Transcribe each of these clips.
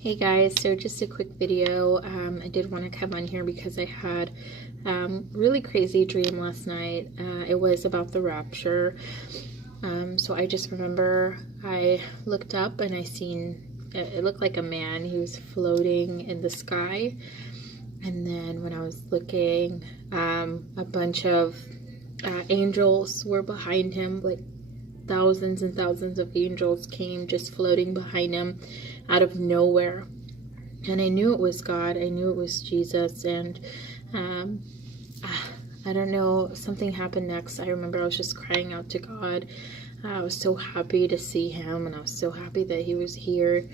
Hey guys, so just a quick video. I did want to come on here because I had really crazy dream last night. It was about the rapture. So I just remember I looked up and I seen, it looked like a man. He was floating in the sky. And then when I was looking, a bunch of angels were behind him, like thousands and thousands of angels came just floating behind him out of nowhere. And I knew it was God. I knew it was Jesus. And I don't know, something happened next. I remember I was just crying out to God. I was so happy to see him, and I was so happy that he was here.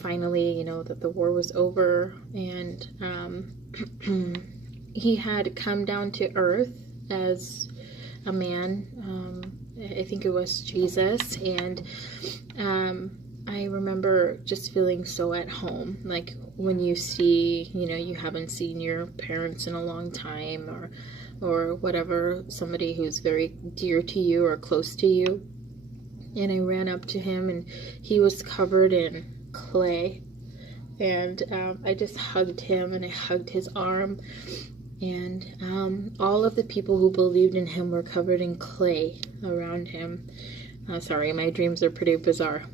Finally, you know, that the war was over, and he had come down to earth as a man. I think it was Jesus, and I remember just feeling so at home, like when you see, you know, you haven't seen your parents in a long time, or whatever, somebody who's very dear to you or close to you. And I ran up to him, and he was covered in clay, and I just hugged him, and I hugged his arm, and all of the people who believed in him were covered in clay around him. Sorry, my dreams are pretty bizarre.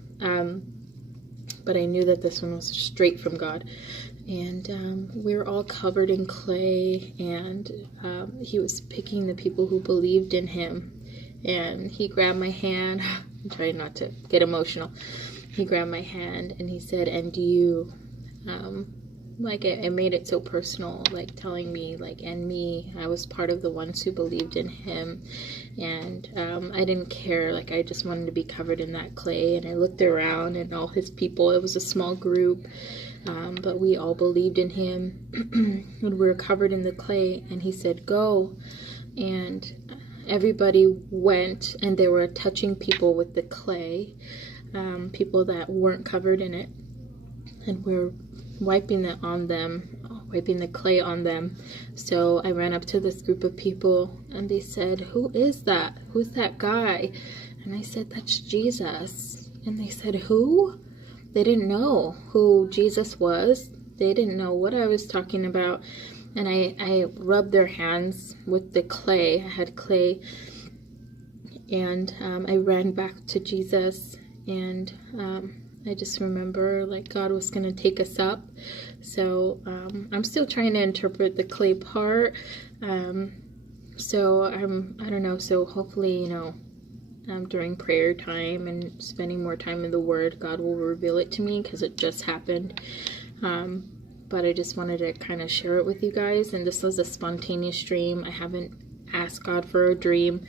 But I knew that this one was straight from God. And we were all covered in clay, and he was picking the people who believed in him. And he grabbed my hand. I'm trying not to get emotional. He grabbed my hand and he said, "And you," like it made it so personal, like telling me, like, and me, I was part of the ones who believed in him. And I didn't care, like I just wanted to be covered in that clay. And I looked around, and all his people, it was a small group, but we all believed in him. And we were covered in the clay, and he said, "Go." And everybody went, and they were touching people with the clay, people that weren't covered in it, and we're wiping it on them, wiping the clay on them. So I ran up to this group of people, and they said, "Who is that? Who's that guy?" And I said, "That's Jesus." And they said, "Who?" They didn't know who Jesus was. They didn't know what I was talking about. And I rubbed their hands with the clay. I had clay, and I ran back to Jesus, and I just remember like God was going to take us up. So I'm still trying to interpret the clay part. So I don't know. So hopefully, you know, during prayer time and spending more time in the Word, God will reveal it to me, because it just happened. But I just wanted to kind of share it with you guys. And this was a spontaneous dream. I haven't asked God for a dream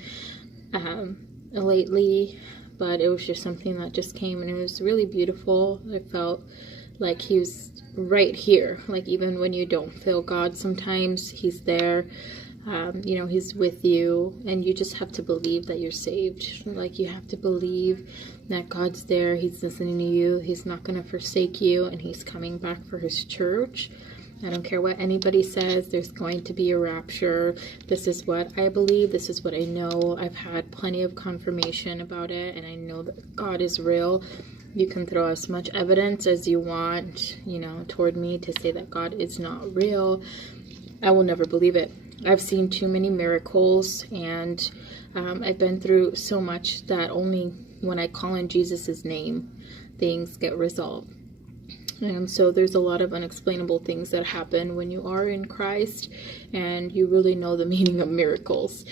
lately, but it was just something that just came, and it was really beautiful. I felt like he was right here. Like even when you don't feel God, sometimes he's there. You know, he's with you, and you just have to believe that you're saved. Like you have to believe that God's there. He's listening to you. He's not going to forsake you, and he's coming back for his church. I don't care what anybody says. There's going to be a rapture. This is what I believe. This is what I know. I've had plenty of confirmation about it, and I know that God is real. You can throw as much evidence as you want, you know, toward me to say that God is not real. I will never believe it. I've seen too many miracles, and I've been through so much that only when I call in Jesus' name, things get resolved. And so there's a lot of unexplainable things that happen when you are in Christ, and you really know the meaning of miracles.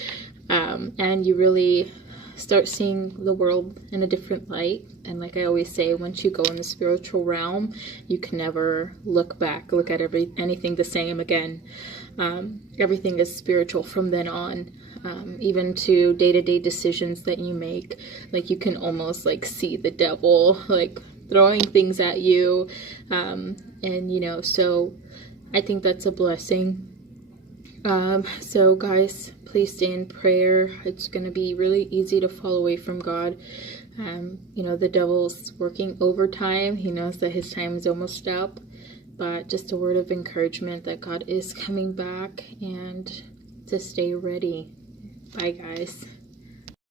And you really start seeing the world in a different light. And like I always say, once you go in the spiritual realm, you can never look back, look at anything the same again. Everything is spiritual from then on. Even to day-to-day decisions that you make, like you can almost like see the devil like throwing things at you, and you know, so I think that's a blessing. So guys, please stay in prayer. It's going to be really easy to fall away from God. You know, the devil's working overtime. He knows that his time is almost up, but just a word of encouragement that God is coming back, and to stay ready. Bye guys.